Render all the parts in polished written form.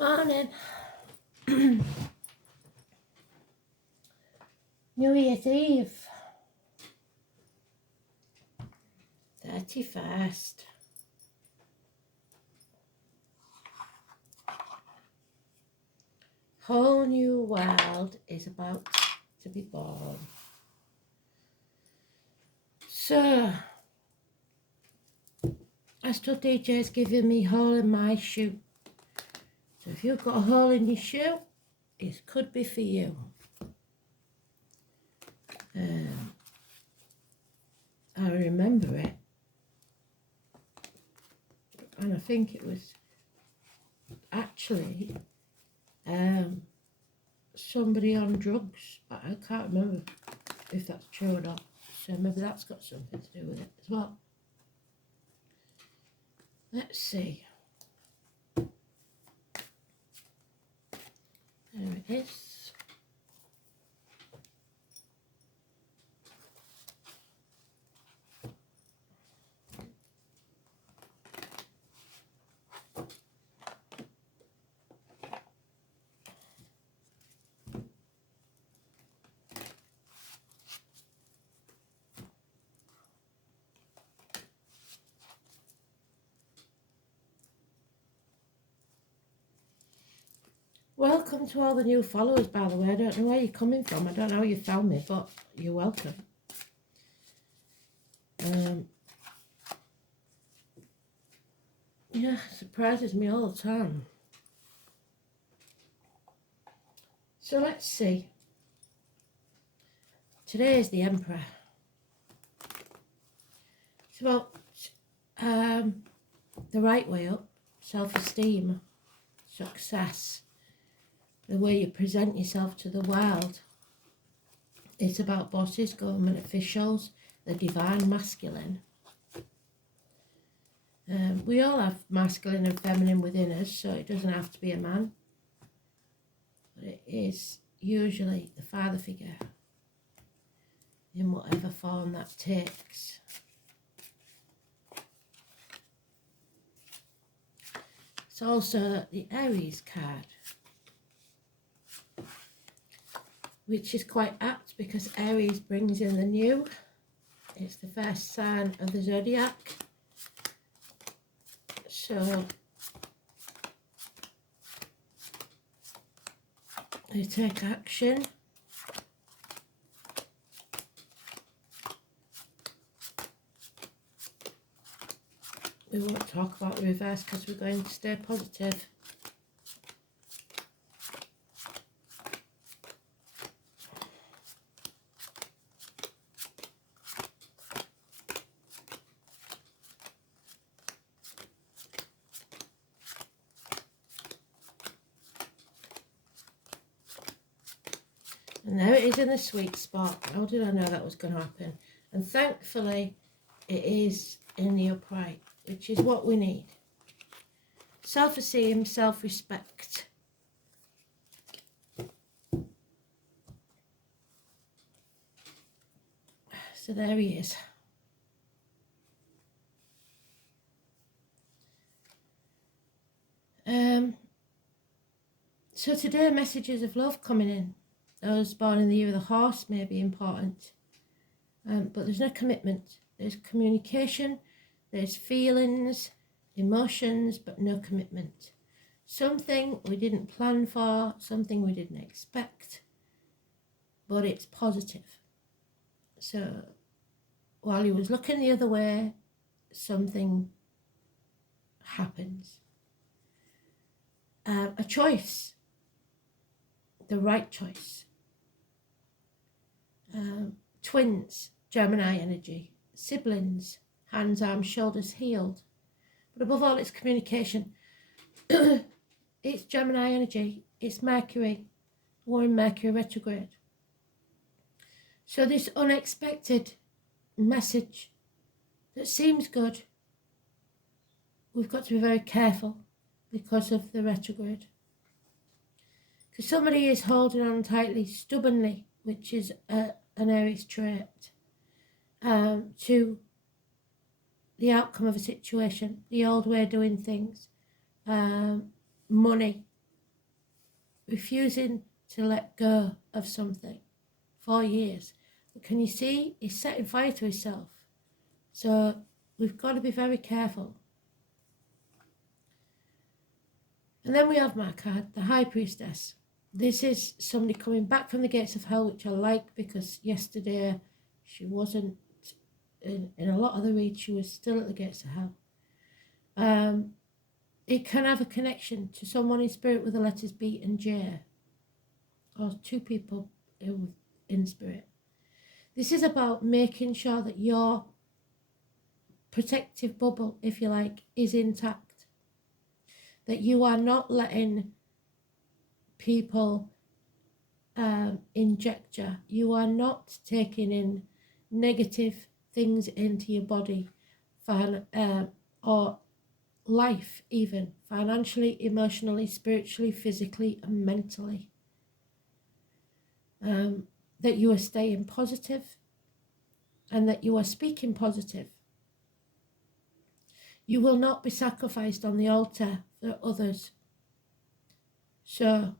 Morning. New Year's Eve. 31st. Whole new world is about to be born. So, Astro DJ's giving me hole in my shoe. So if you've got a hole in your shoe, it could be for you. I remember it. And I think it was actually somebody on drugs, but I can't remember if that's true or not. So maybe that's got something to do with it as well. Let's see. There it is. Welcome to all the new followers, by the way. I don't know where you're coming from. I don't know how you found me, but you're welcome. Yeah, surprises me all the time. So let's see. Today is the Emperor. It's about the right way up, self-esteem, success, the way you present yourself to the world. It's about bosses, government officials, the divine masculine. We all have masculine and feminine within us, so it doesn't have to be a man. But it is usually the father figure in whatever form that takes. It's also the Aries card, which is quite apt because Aries brings in the new. It's the first sign of the zodiac. So they take action. We won't talk about the reverse because we're going to stay positive. And there it is in the sweet spot. How did I know that was going to happen? And thankfully, it is in the upright, which is what we need. Self-esteem, self-respect. So there he is. So today, messages of love coming in. Those born in the year of the horse may be important. But there's no commitment. There's communication, there's feelings, emotions, but no commitment. Something we didn't plan for, something we didn't expect, but it's positive. So while he was looking the other way, something happens. A choice, the right choice. Twins, Gemini energy. Siblings, hands, arms, shoulders, healed. But above all, it's communication. It's Gemini energy. It's Mercury. We're in Mercury retrograde. So this unexpected message that seems good, we've got to be very careful because of the retrograde. Because somebody is holding on tightly, stubbornly, which is an Aries trait, to the outcome of a situation, the old way of doing things, money, refusing to let go of something. 4 years. But can you see? He's setting fire to himself. So we've got to be very careful. And then we have my card, the High Priestess. This is somebody coming back from the gates of hell, which I like, because yesterday she wasn't, in a lot of the read, she was still at the gates of hell. It can have a connection to someone in spirit with the letters B and J, or two people in spirit. This is about making sure that your protective bubble, if you like, is intact. That you are not letting people inject you. You are not taking in negative things into your body, or life, even financially, emotionally, spiritually, physically, and mentally. That you are staying positive and that you are speaking positive. You will not be sacrificed on the altar for others. So,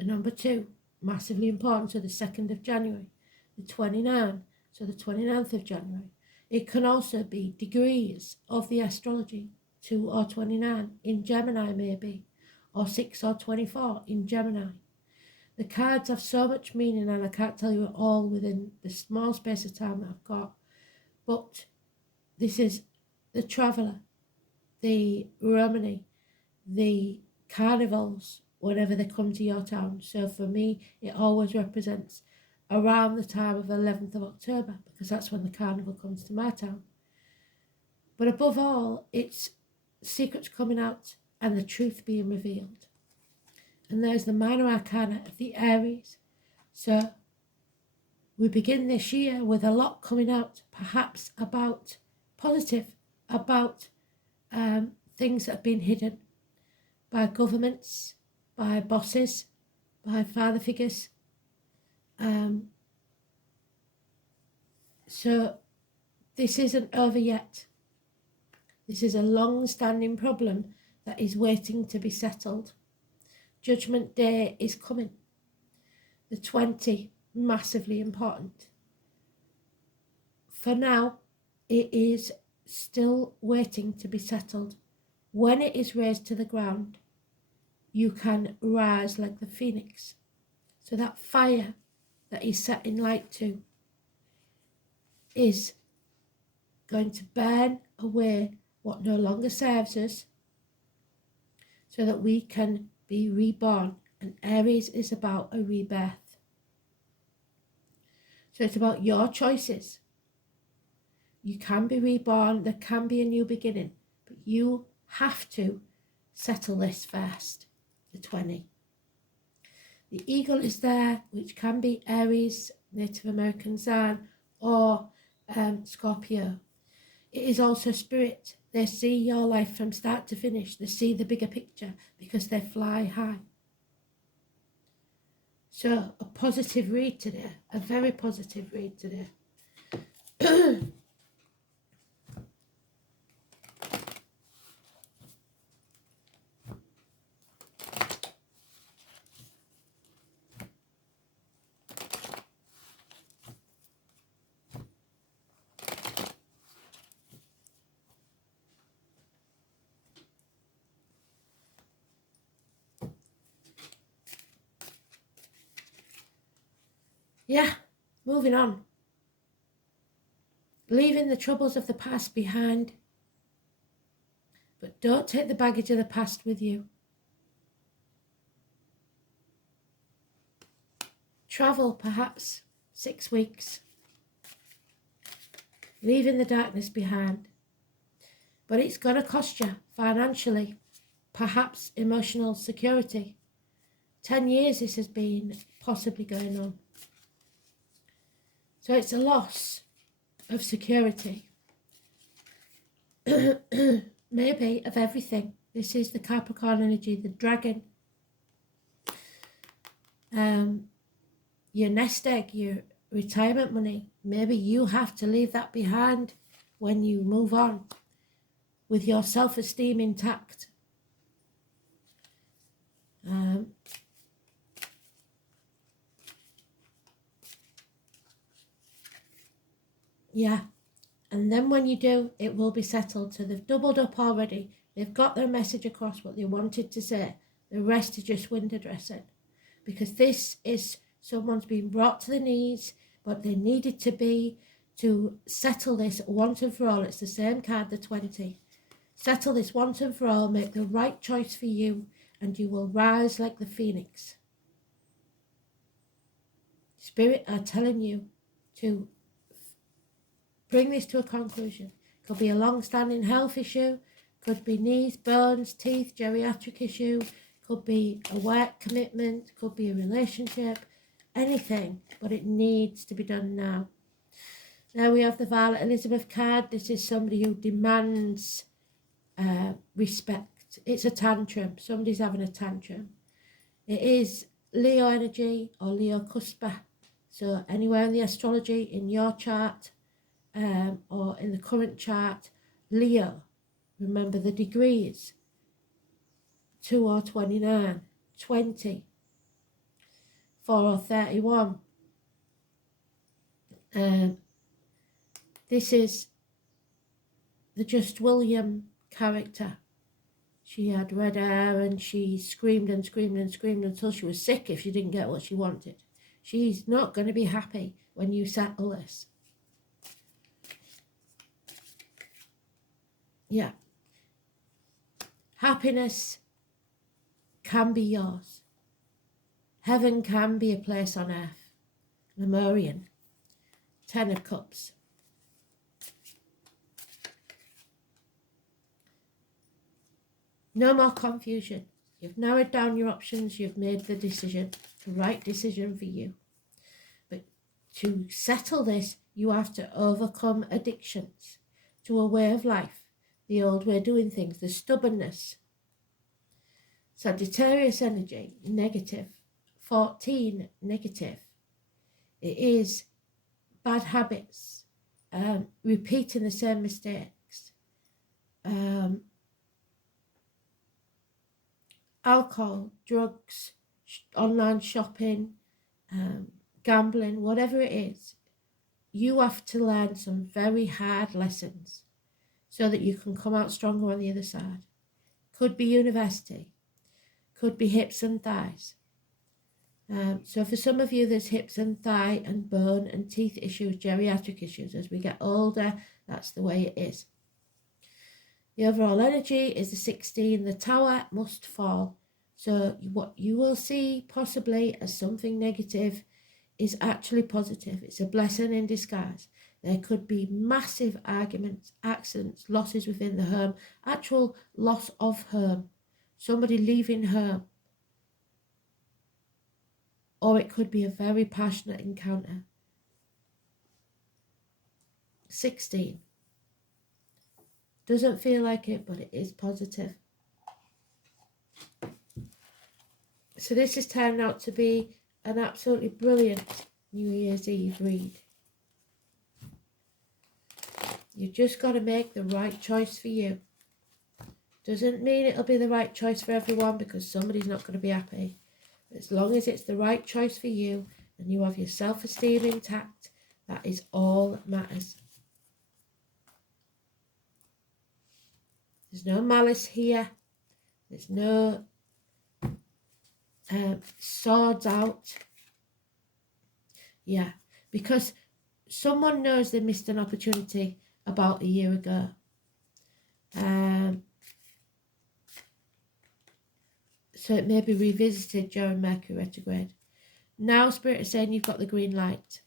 number 2, massively important, to the 2nd of January, the 29th, so the 29th of January. It can also be degrees of the astrology, 2 or 29 in Gemini maybe, or 6 or 24 in Gemini. The cards have so much meaning, and I can't tell you it all within the small space of time that I've got. But this is the traveller, the Romany, the carnivals, whenever they come to your town. So for me, it always represents around the time of the 11th of October, because that's when the carnival comes to my town. But above all, it's secrets coming out and the truth being revealed. And there's the minor arcana of the Aries. So we begin this year with a lot coming out, perhaps about positive, about things that have been hidden by governments, by bosses, by father figures. So this isn't over yet. This is a long-standing problem that is waiting to be settled. Judgment Day is coming. The 20, massively important. For now, it is still waiting to be settled. When it is raised to the ground, you can rise like the phoenix. So that fire that is setting light to is going to burn away what no longer serves us, so that we can be reborn. And Aries is about a rebirth. So it's about your choices. You can be reborn, there can be a new beginning, but you have to settle this first, the 20. The eagle is there, which can be Aries, Native American sign, or Scorpio. It is also spirit. They see your life from start to finish. They see the bigger picture because they fly high. So a positive read today, a very positive read today. Yeah, moving on. Leaving the troubles of the past behind. But don't take the baggage of the past with you. Travel, perhaps 6 weeks. Leaving the darkness behind. But it's going to cost you financially, perhaps emotional security. 10 years this has been possibly going on. So it's a loss of security. Maybe of everything. This is the Capricorn energy, the dragon. Your nest egg, your retirement money. Maybe you have to leave that behind when you move on with your self-esteem intact. Yeah. And then when you do, it will be settled. So they've doubled up already. They've got their message across, what they wanted to say. The rest is just window dressing. Because this is someone's been brought to the knees, but they needed to be to settle this once and for all. It's the same card, the 20. Settle this once and for all, make the right choice for you, and you will rise like the phoenix. Spirit are telling you to bring this to a conclusion. Could be a long-standing health issue, could be knees, bones, teeth, geriatric issue, could be a work commitment, could be a relationship, anything, but it needs to be done now. Now we have the Violet Elizabeth card. This is somebody who demands respect. It's a tantrum. Somebody's having a tantrum. It is Leo energy or Leo Cuspa. So anywhere in the astrology, in your chart, or in the current chart, Leo, remember the degrees, 2 or 29, 20, 4 or 31. This is the Just William character. She had red hair and she screamed and screamed and screamed until she was sick if she didn't get what she wanted. She's not going to be happy when you settle this. Yeah. Happiness can be yours. Heaven can be a place on earth. Lemurian. 10 of Cups. No more confusion. You've narrowed down your options. You've made the decision, the right decision for you. But to settle this, you have to overcome addictions to a way of life, the old way of doing things, the stubbornness. Sagittarius energy, negative. 14, negative. It is bad habits, repeating the same mistakes, alcohol, drugs, online shopping, gambling, whatever it is. You have to learn some very hard lessons so that you can come out stronger on the other side. Could be university, could be hips and thighs. So for some of you, there's hips and thigh and bone and teeth issues, geriatric issues. As we get older, that's the way it is. The overall energy is the 16. The tower must fall. So what you will see possibly as something negative is actually positive. It's a blessing in disguise. There could be massive arguments, accidents, losses within the home, actual loss of home, somebody leaving home. Or it could be a very passionate encounter. 16. Doesn't feel like it, but it is positive. So this is turning out to be an absolutely brilliant New Year's Eve read. You've just got to make the right choice for you. Doesn't mean it'll be the right choice for everyone, because somebody's not going to be happy. As long as it's the right choice for you and you have your self-esteem intact, that is all that matters. There's no malice here. There's no swords out. Yeah, because someone knows they missed an opportunity about a year ago. So it may be revisited during Mercury retrograde. Now Spirit is saying you've got the green light.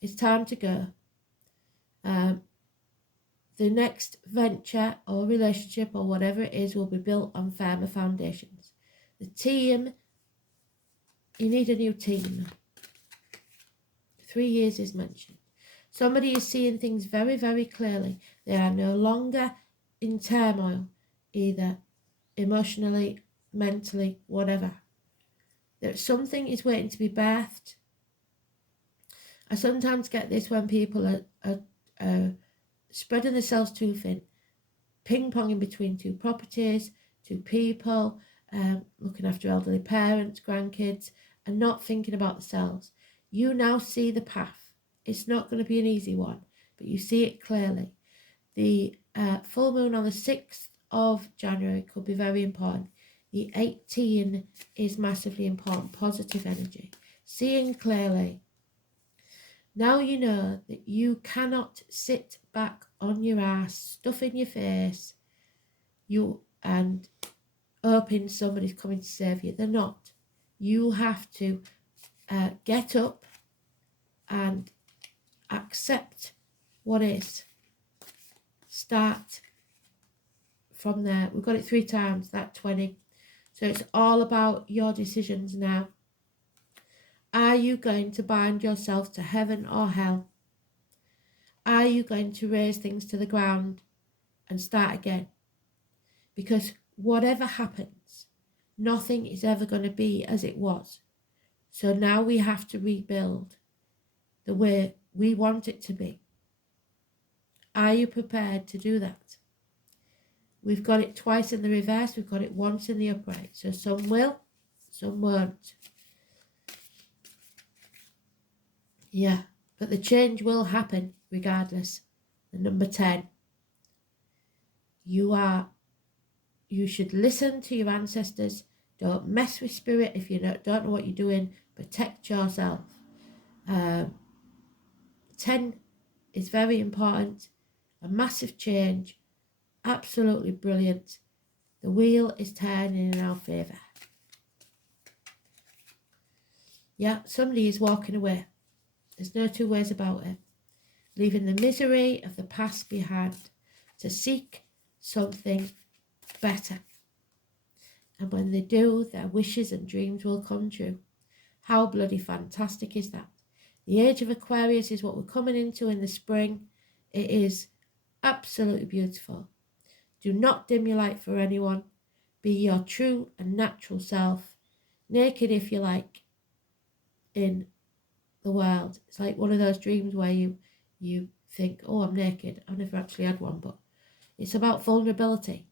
It's time to go. The next venture or relationship or whatever it is will be built on firmer foundations. The team, you need a new team. 3 years is mentioned. Somebody is seeing things very, very clearly. They are no longer in turmoil, either emotionally, mentally, whatever. That something is waiting to be birthed. I sometimes get this when people are spreading themselves too thin, ping-ponging between 2 properties, 2 people, looking after elderly parents, grandkids, and not thinking about themselves. You now see the path. It's not going to be an easy one, but you see it clearly. The full moon on the 6th of January could be very important. The 18 is massively important, positive energy. Seeing clearly. Now you know that you cannot sit back on your ass, stuffing your face, and hoping somebody's coming to save you. They're not. You have to get up and accept what is. Start from there. We've got it 3 times, that 20. So it's all about your decisions now. Are you going to bind yourself to heaven or hell? Are you going to raise things to the ground and start again? Because whatever happens, nothing is ever going to be as it was. So now we have to rebuild the way we want it to be. Are you prepared to do that? We've got it twice in the reverse. We've got it once in the upright. So some will, some won't. Yeah, but the change will happen regardless. The number 10. You should listen to your ancestors. Don't mess with spirit if you don't know what you're doing. Protect yourself. 10 is very important. A massive change. Absolutely brilliant. The wheel is turning in our favour. Yeah, somebody is walking away. There's no two ways about it. Leaving the misery of the past behind to seek something better. And when they do, their wishes and dreams will come true. How bloody fantastic is that? The age of Aquarius is what we're coming into in the spring. It is absolutely beautiful. Do not dim your light for anyone. Be your true and natural self. Naked if you like in the world. It's like one of those dreams where you think, oh, I'm naked. I've never actually had one, but it's about vulnerability.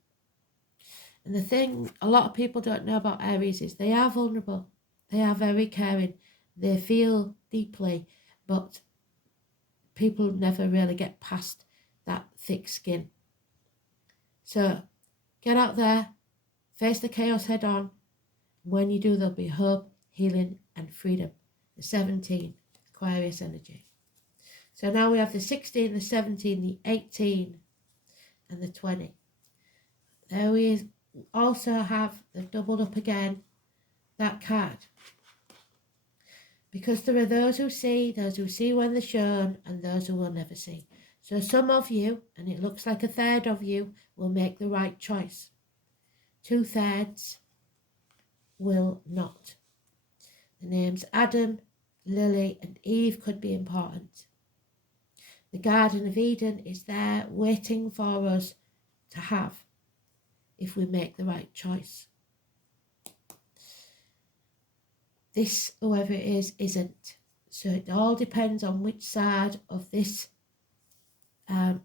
And the thing a lot of people don't know about Aries is they are vulnerable. They are very caring. They feel deeply, but people never really get past that thick skin. So get out there, face the chaos head on. When you do, there'll be hope, healing, and freedom. The 17, Aquarius energy. So now we have the 16, the 17, the 18, and the 20. There we also have the doubled up again, that card. Because there are those who see when they're shown, and those who will never see. So some of you, and it looks like a third of you, will make the right choice. 2/3 will not. The names Adam, Lily, and Eve could be important. The Garden of Eden is there waiting for us to have if we make the right choice. This, whoever it is, isn't. So it all depends on which side of this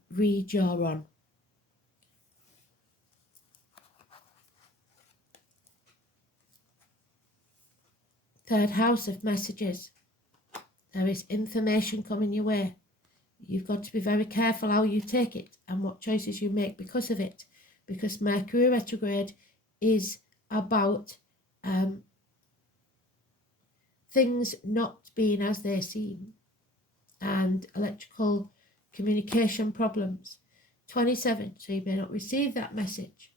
read you're on. Third house of messages. There is information coming your way. You've got to be very careful how you take it and what choices you make because of it. Because Mercury retrograde is about things not being as they seem and electrical communication problems. 27, so you may not receive that message.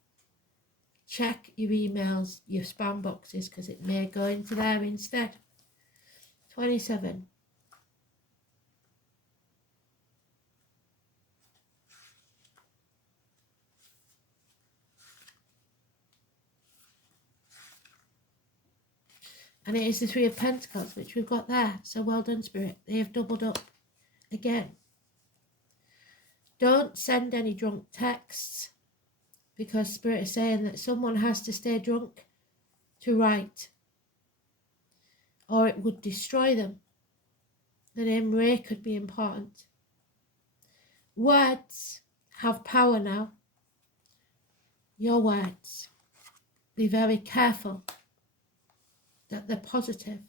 Check your emails, your spam boxes, because it may go into there instead. 27. And it is the 3 of Pentacles, which we've got there. So well done, Spirit. They have doubled up again. Don't send any drunk texts, because Spirit is saying that someone has to stay drunk to write, or it would destroy them. The name Ray could be important. Words have power now. Your words. Be very careful that they're positive.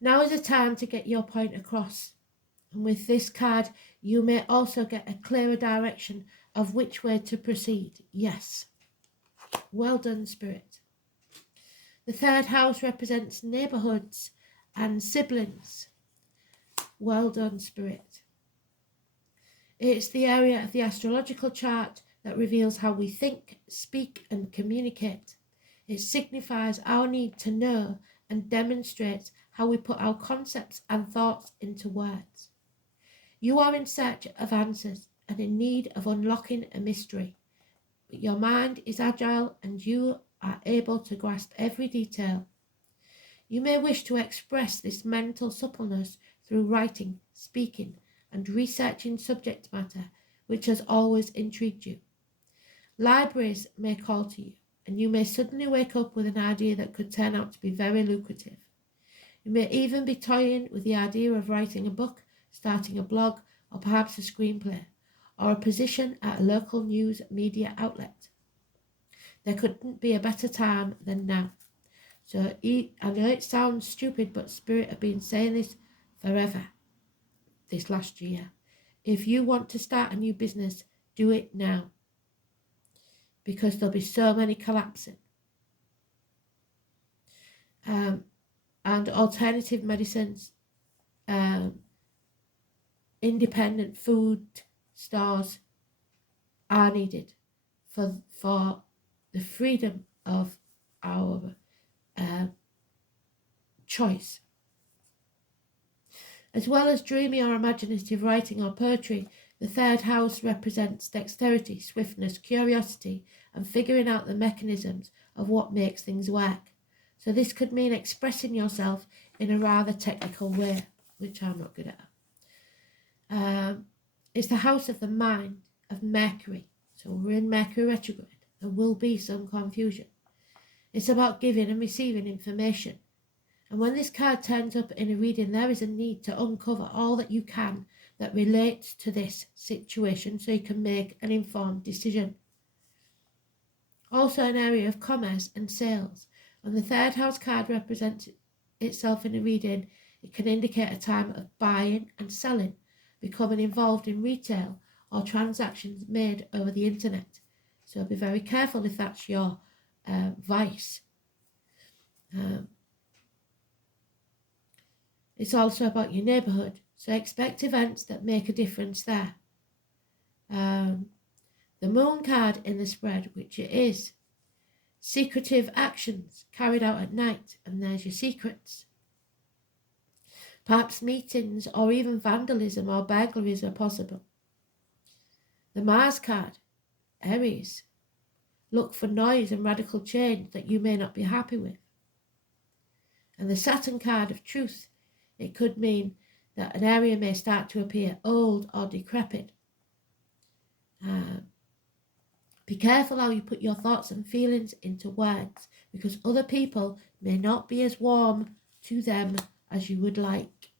Now is the time to get your point across. And with this card, you may also get a clearer direction of which way to proceed. Yes. Well done, Spirit. The third house represents neighbourhoods and siblings. Well done, Spirit. It's the area of the astrological chart that reveals how we think, speak and communicate. It signifies our need to know and demonstrates how we put our concepts and thoughts into words. You are in search of answers and in need of unlocking a mystery, but your mind is agile and you are able to grasp every detail. You may wish to express this mental suppleness through writing, speaking, and researching subject matter which has always intrigued you. Libraries may call to you, and you may suddenly wake up with an idea that could turn out to be very lucrative. You may even be toying with the idea of writing a book, starting a blog, or perhaps a screenplay, or a position at a local news media outlet. There couldn't be a better time than now. So I know it sounds stupid, but Spirit have been saying this forever, this last year. If you want to start a new business, do it now, because there'll be so many collapsing. And alternative medicines, independent food stores are needed for the freedom of our choice. As well as dreamy or imaginative writing or poetry, the third house represents dexterity, swiftness, curiosity, and figuring out the mechanisms of what makes things work. So this could mean expressing yourself in a rather technical way, which I'm not good at. It's the house of the mind, of Mercury. So we're in Mercury retrograde. There will be some confusion. It's about giving and receiving information. And when this card turns up in a reading, there is a need to uncover all that you can that relates to this situation so you can make an informed decision. Also an area of commerce and sales. When the third house card represents itself in a reading, it can indicate a time of buying and selling, becoming involved in retail or transactions made over the internet. So be very careful if that's your vice. It's also about your neighbourhood, so expect events that make a difference there. The moon card in the spread, which it is, secretive actions carried out at night, and there's your secrets. Perhaps meetings or even vandalism or burglaries are possible. The Mars card, Aries, look for noise and radical change that you may not be happy with. And the Saturn card of truth, it could mean that an area may start to appear old or decrepit. Be careful how you put your thoughts and feelings into words, because other people may not be as warm to them as you would like.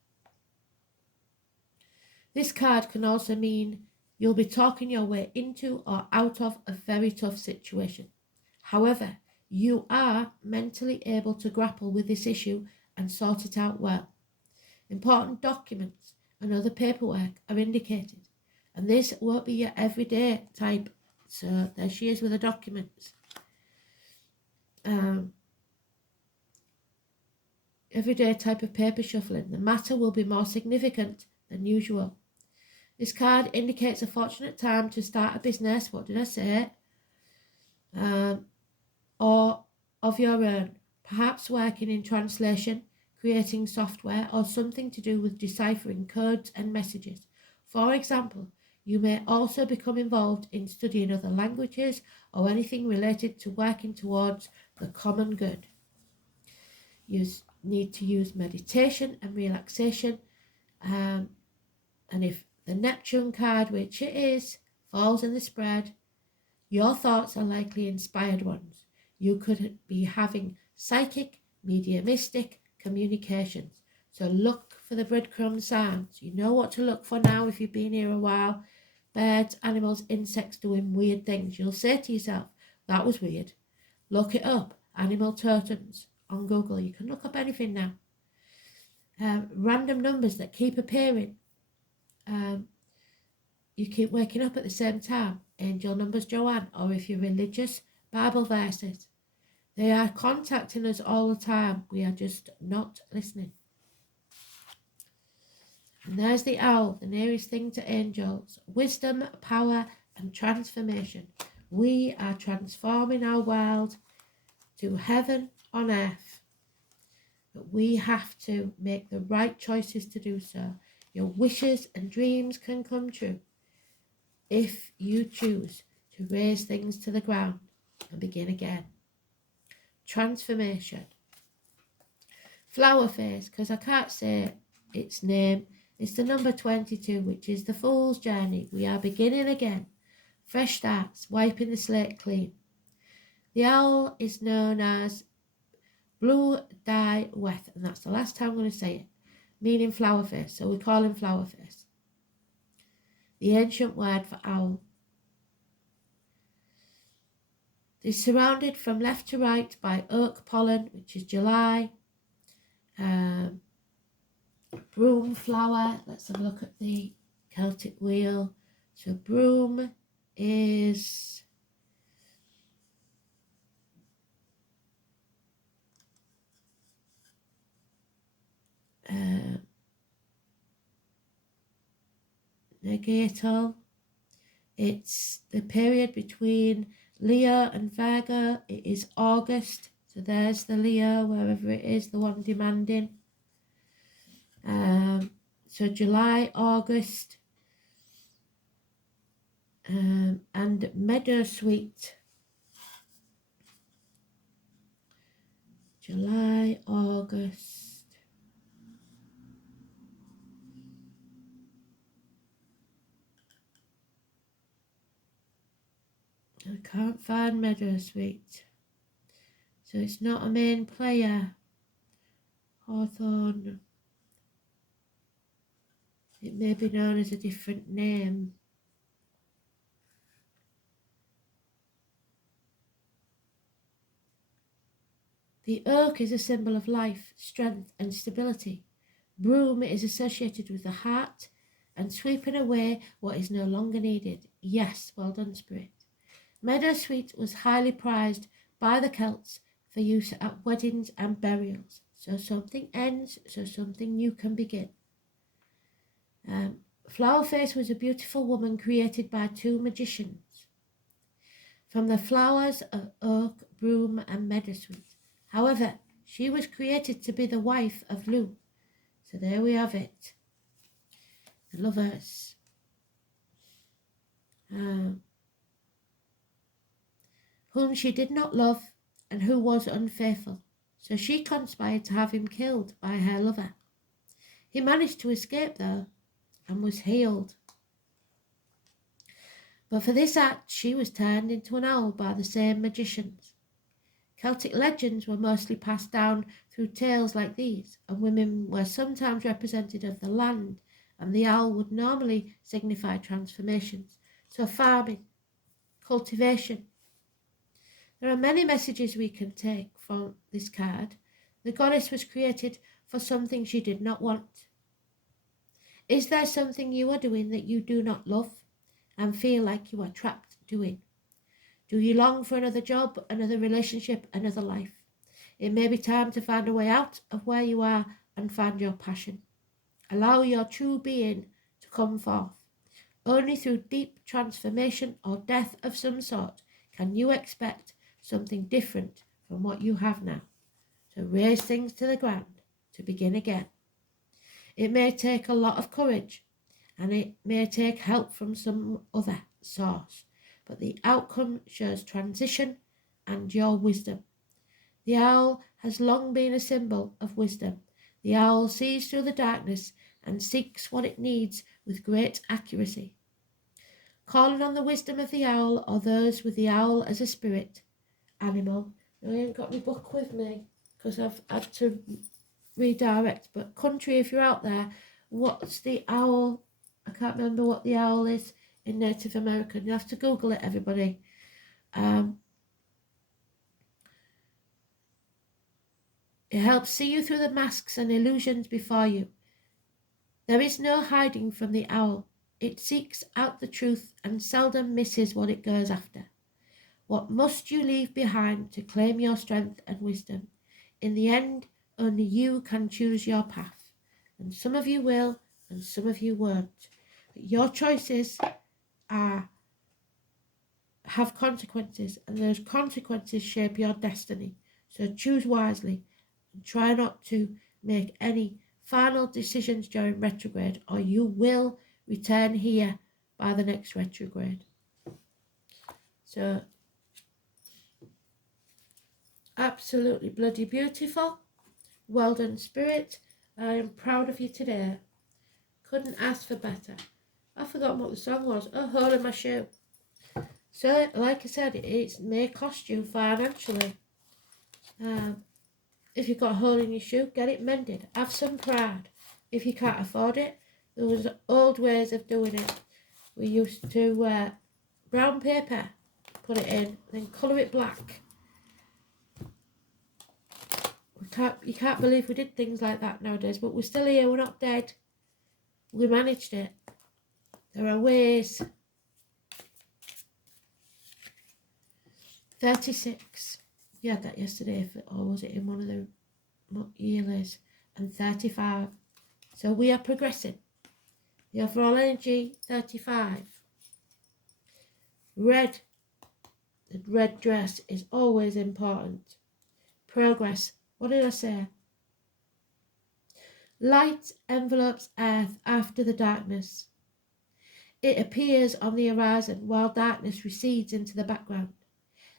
This card can also mean you'll be talking your way into or out of a very tough situation. However, you are mentally able to grapple with this issue and sort it out well. Important documents and other paperwork are indicated, and this won't be your everyday type. So there she is with the documents. Everyday type of paper shuffling. The matter will be more significant than usual. This card indicates a fortunate time to start a business. What did I say? Or of your own. Perhaps working in translation, creating software, or something to do with deciphering codes and messages. For example, you may also become involved in studying other languages or anything related to working towards the common good. You need to use meditation and relaxation. And if the Neptune card, which it is, falls in the spread, your thoughts are likely inspired ones. You could be having psychic, mediumistic communications. So look for the breadcrumb signs. You know what to look for now if you've been here a while. Birds, animals, insects doing weird things. You'll say to yourself, that was weird. Look it up. Animal totems on Google. You can look up anything now. Random numbers that keep appearing. you keep waking up at the same time, angel numbers, Joanne, or if you're religious, Bible verses. They are contacting us all the time. We are just not listening. And there's the owl, the nearest thing to angels. Wisdom, power, and transformation. We are transforming our world to heaven on earth. But we have to make the right choices to do so. Your wishes and dreams can come true if you choose to raise things to the ground and begin again. Transformation. Flower face, because I can't say its name. It's the number 22, which is the Fool's Journey. We are beginning again. Fresh starts, wiping the slate clean. The owl is known as Blue Dye Weth, and that's the last time I'm going to say it, meaning flower face, so we call him flower face. The ancient word for owl. It's surrounded from left to right by oak pollen, which is July. Broom flower. Let's have a look at the Celtic wheel. So broom is Negatal. It's the period between Leo and Virgo. It is August. So there's the Leo, wherever it is, the one demanding. So July, August, and meadowsweet. July, August. I can't find meadowsweet. So it's not a main player. Hawthorn. It may be known as a different name. The oak is a symbol of life, strength and stability. Broom is associated with the heart and sweeping away what is no longer needed. Yes, well done, Spirit. Meadowsweet was highly prized by the Celts for use at weddings and burials. So something ends, so something new can begin. Flowerface was a beautiful woman created by two magicians from the flowers of oak, broom, and meadowsweet. However, she was created to be the wife of Lu. So there we have it. The lovers. Whom she did not love and who was unfaithful. So she conspired to have him killed by her lover. He managed to escape though and was healed. But for this act, she was turned into an owl by the same magicians. Celtic legends were mostly passed down through tales like these, and women were sometimes represented of the land, and the owl would normally signify transformations. So farming, cultivation. There are many messages we can take from this card. The goddess was created for something she did not want. Is there something you are doing that you do not love and feel like you are trapped doing? Do you long for another job, another relationship, another life? It may be time to find a way out of where you are and find your passion. Allow your true being to come forth. Only through deep transformation or death of some sort can you expect something different from what you have now. So raise things to the ground to begin again. It may take a lot of courage and it may take help from some other source, but the outcome shows transition and your wisdom. The owl has long been a symbol of wisdom. The owl sees through the darkness and seeks what it needs with great accuracy. Calling on the wisdom of the owl or those with the owl as a spirit animal. I haven't got my book with me because I've had to redirect, but country, if you're out there, what's the owl? I can't remember what the owl is in Native American. You have to Google it, everybody. It helps see you through the masks and illusions before you. There is no hiding from the owl. It seeks out the truth and seldom misses what it goes after. What must you leave behind to claim your strength and wisdom? In the end, only you can choose your path. And some of you will, and some of you won't. But your choices have consequences, and those consequences shape your destiny. So choose wisely and try not to make any final decisions during retrograde, or you will return here by the next retrograde. So absolutely bloody beautiful. Well done, Spirit. I am proud of you today. Couldn't ask for better. I've forgotten what the song was. Oh, Hole in My Shoe. So, like I said, it may cost you financially. If you've got a hole in your shoe, get it mended. Have some pride. If you can't afford it, there was old ways of doing it. We used to brown paper, put it in, then colour it black. You can't believe we did things like that nowadays, but we're still here, we're not dead. We managed it. There are ways. 36. You had that yesterday, or was it in one of the yearlies? And 35. So we are progressing. The overall energy, 35. Red. The red dress is always important. Progress. What did I say? Light envelopes Earth after the darkness. It appears on the horizon while darkness recedes into the background.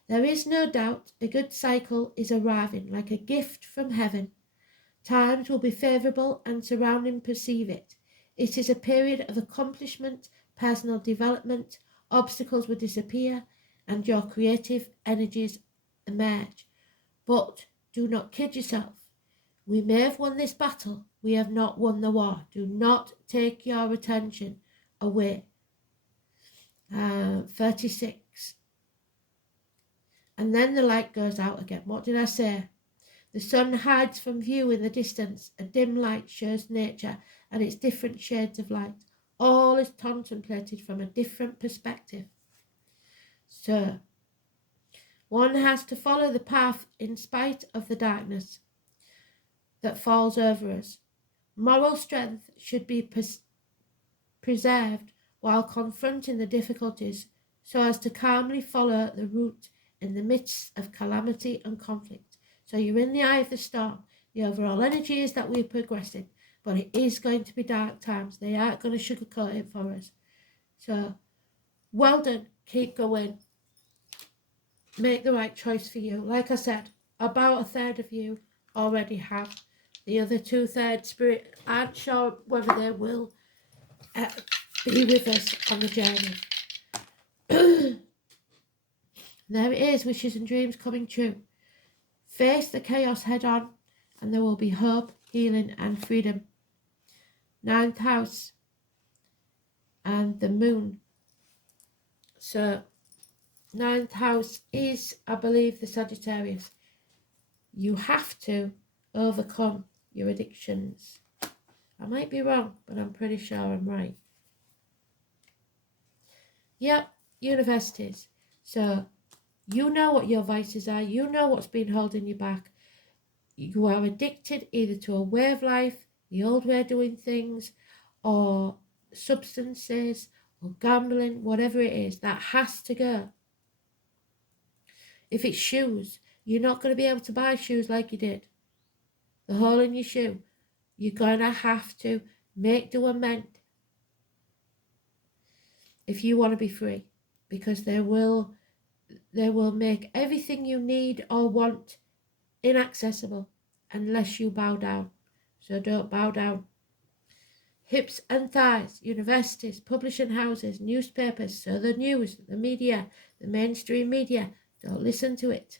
There is no doubt a good cycle is arriving like a gift from heaven. Times will be favourable and surrounding perceive it. It is a period of accomplishment, personal development, obstacles will disappear and your creative energies emerge. But do not kid yourself. We may have won this battle, we have not won the war. Do not take your attention away. 36. And then the light goes out again. What did I say? The sun hides from view in the distance. A dim light shows nature and its different shades of light. All is contemplated from a different perspective. So, one has to follow the path in spite of the darkness that falls over us. Moral strength should be preserved while confronting the difficulties so as to calmly follow the route in the midst of calamity and conflict. So you're in the eye of the storm. The overall energy is that we're progressing, but it is going to be dark times. They aren't going to sugarcoat it for us. So, well done. Keep going. Make the right choice for you. Like I said, about a third of you already have. The other 2/3 Spirit aren't sure whether they will be with us on the journey. There it is, wishes and dreams coming true. Face the chaos head on and there will be hope, healing and freedom. 9th house and the moon. So 9th house is, I believe, the Sagittarius. You have to overcome your addictions. I might be wrong, but I'm pretty sure I'm right. Yep, universities. So you know what your vices are. You know what's been holding you back. You are addicted either to a way of life, the old way of doing things, or substances, or gambling, whatever it is. That has to go. If it's shoes, you're not going to be able to buy shoes like you did. The hole in your shoe. You're going to have to make do amend if you want to be free, because they will make everything you need or want inaccessible unless you bow down. So don't bow down. Hips and thighs, universities, publishing houses, newspapers, so the news, the media, the mainstream media, don't listen to it.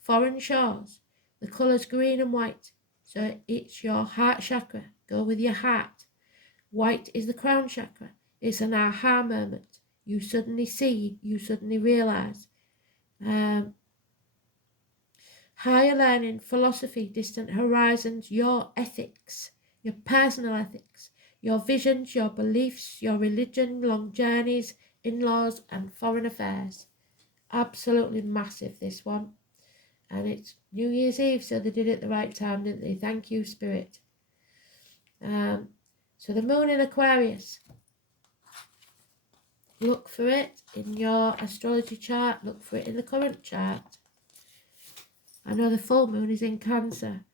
Foreign shores, the colours green and white, so it's your heart chakra. Go with your heart. White is the crown chakra. It's an aha moment. You suddenly see, you suddenly realise. Higher learning, philosophy, distant horizons, your ethics, your personal ethics, your visions, your beliefs, your religion, long journeys, in-laws and foreign affairs. Absolutely massive, this one. And it's New Year's Eve, so they did it at the right time, didn't they? Thank you, Spirit. So the moon in Aquarius. Look for it in your astrology chart. Look for it in the current chart. I know the full moon is in Cancer.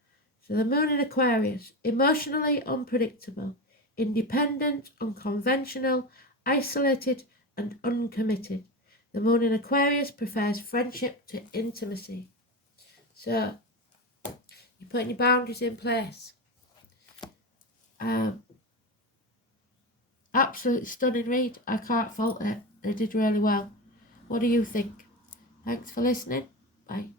So the moon in Aquarius. Emotionally unpredictable. Independent, unconventional, isolated and uncommitted. The moon in Aquarius prefers friendship to intimacy. So you're putting your boundaries in place. Absolutely stunning read. I can't fault it. They did really well. What do you think? Thanks for listening. Bye.